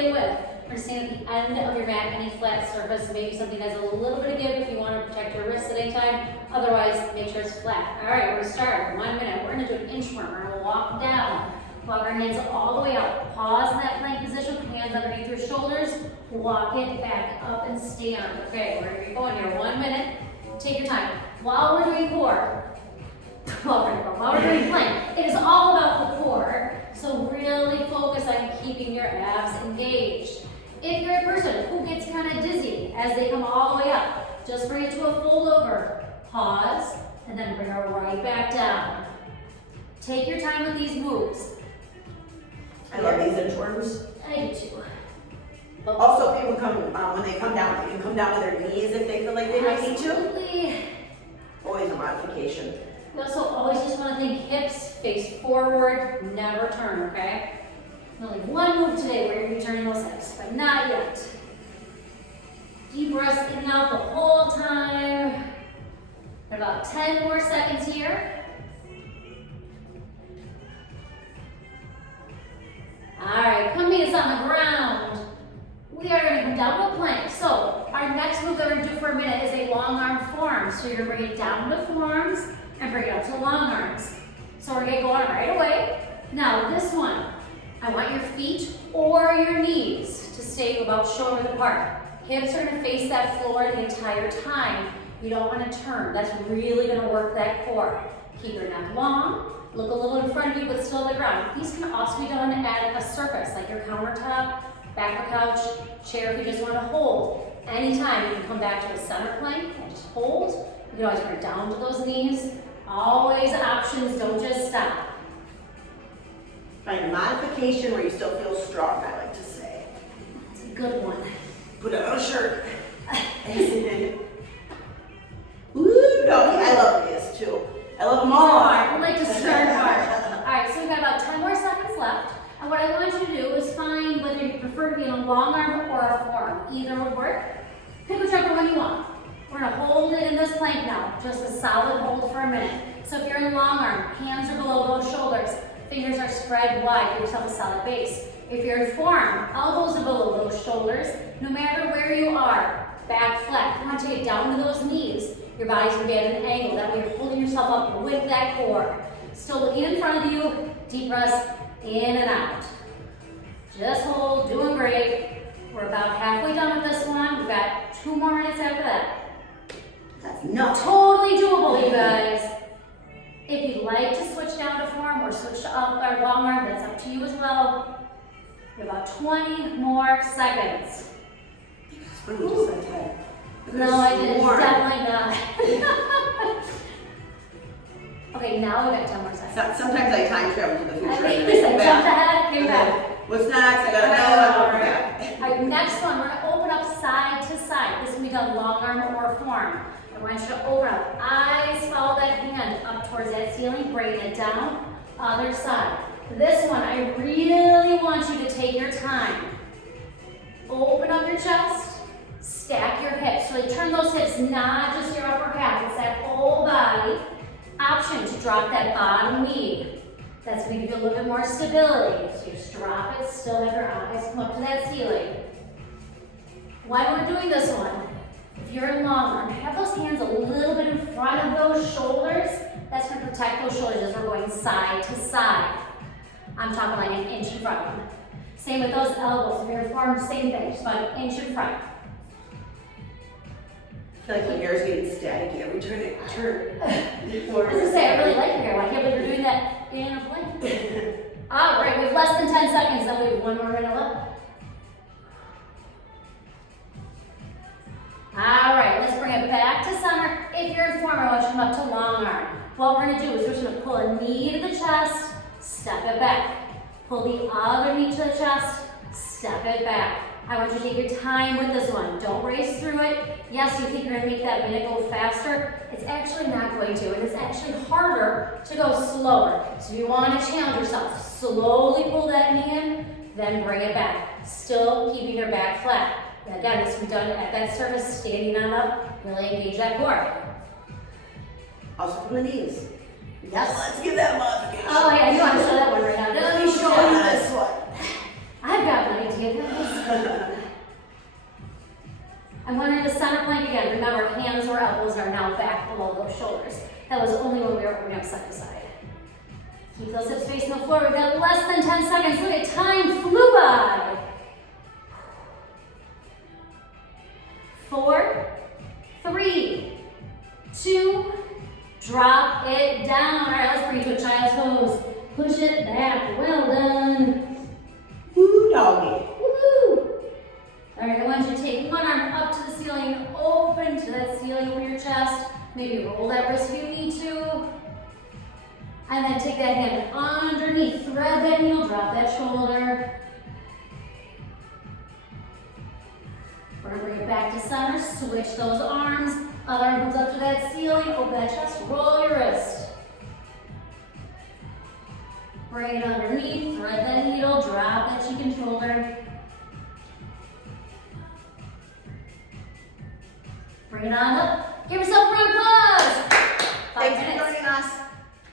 begin with, we're going to stand at the end of your mat, any flat surface, maybe something that has a little bit of give if you want to protect your wrists at any time. Otherwise, make sure it's flat. All right, we're going to start. 1 minute. We're going to do an inchworm. We're going to walk down. Walk our hands all the way up. Pause in that plank position. Hands underneath your shoulders. Walk it back up and stand. Okay, we're going to be going here. 1 minute. Take your time. While we're doing core, while we're doing plank, it is all about the core. So really focus on keeping your abs engaged. If you're a person who gets kind of dizzy as they come all the way up, just bring it to a fold over. Pause, and then bring her right back down. Take your time with these moves. I love these inchworms. I do too. Also, people come, when they come down, they can come down to their knees if they feel like they might need to. Absolutely. Always a modification. We also always just want to think hips face forward, never turn, okay? Only one move today where you're going to be turning those hips, but not yet. Deep breaths in and out the whole time. About 10 more seconds here. All right, come meet us on the ground. We are going to come down to a plank. So our next move that we're going to do for a minute is a long arm form. So you're going to bring it down to forearms and bring it up to long arms. So we're going to go on right away. Now this one, I want your feet or your knees to stay about shoulder width apart. Hips are going to face that floor the entire time. You don't want to turn. That's really going to work that core. Keep your neck long. Look a little in front of you, but still on the ground. These can also be done at a surface, like your countertop, back of the couch, chair if you just want to hold. Anytime you can come back to a center plank and just hold. You can always bring it down to those knees. Always options, don't just stop. Find a modification where you still feel strong, I like to say. That's a good one. Put it on a shirt. Ooh, no, I love these too. I love them all. I like to start hard. All right, so we've got about 10 more seconds left. And what I want you to do is find whether you prefer to be in a long arm or a forearm. Either would work. Pick whichever one you want. We're going to hold it in this plank now. Just a solid hold for a minute. So if you're in long arm, hands are below those shoulders. Fingers are spread wide. Give yourself a solid base. If you're in forearm, elbows are below those shoulders. No matter where you are, back flat. You want to take it down to those knees. Your body's going to be at an angle. That way you're holding yourself up with that core. Still looking in front of you. Deep breaths in and out. Just hold. Doing great. We're about halfway done with this one. We've got 2 more minutes after that. That's nuts. Totally doable, you guys. If you'd like to switch down to forearm or switch to up or long arm, that's up to you as well. We have about 20 more seconds. No, I didn't. Definitely not. Okay, now we've got 10 more seconds. Sometimes I time travel to the future. I think I jumped ahead, came back. What's next? I gotta know. All right, next one, we're gonna open up side to side. This can be done long arm or forearm. I want you to open up. Eyes follow that hand up towards that ceiling, bring it down. Other side. This one, I really want you to take your time. Open up your chest, stack your hips. So you turn those hips, not just your upper half, it's that whole body. Option to drop that bottom knee. That's going to give you a little bit more stability. So you just drop it, still have your eyes come up to that ceiling. While we're doing this one, if you're in long arm, have those hands a little bit in front of those shoulders. That's going to protect those shoulders as we're going side to side. I'm talking like an inch in front of them. Same with those elbows. If you're in form, same thing, just about an inch in front. I feel like my hair's getting staticky every turn it turns. I was going to say, I really like your hair. Why can't believe you're doing that in a plank? All right, we have less than 10 seconds, then we have 1 more minute left. All right, let's bring it back to center. If you're in form, I want you to come up to long arm. What we're going to do is we're just going to pull a knee to the chest, step it back. Pull the other knee to the chest, step it back. I want you to take your time with this one. Don't race through it. Yes, you think you're going to make that minute go faster. It's actually not going to, and it's actually harder to go slower. So if you want to challenge yourself, slowly pull that knee in, then bring it back. Still keeping your back flat. And again, this can be done at that surface, standing on up, really engage that core. Also from the knees. Yes. Let's give that modification. Oh yeah, you want to show that one right now. Let me show you this one. I've got an idea. Keep those hips facing the floor. We've got less than 10 seconds. Look at time flew by. 4, 3, 2, drop it down. All right, let's bring it to a child's pose. Push it back. Well done. Woo doggy. Woohoo! All right, I want you to take one arm up to the ceiling, open to that ceiling over your chest. Maybe roll that wrist if you need to. And then take that hand underneath, thread that needle, drop that shoulder. We're gonna bring it back to center, switch those arms. Other arm comes up to that ceiling, open that chest, roll your wrist. Bring it underneath, thread that needle, drop that cheek and shoulder. Bring it on up. Give yourself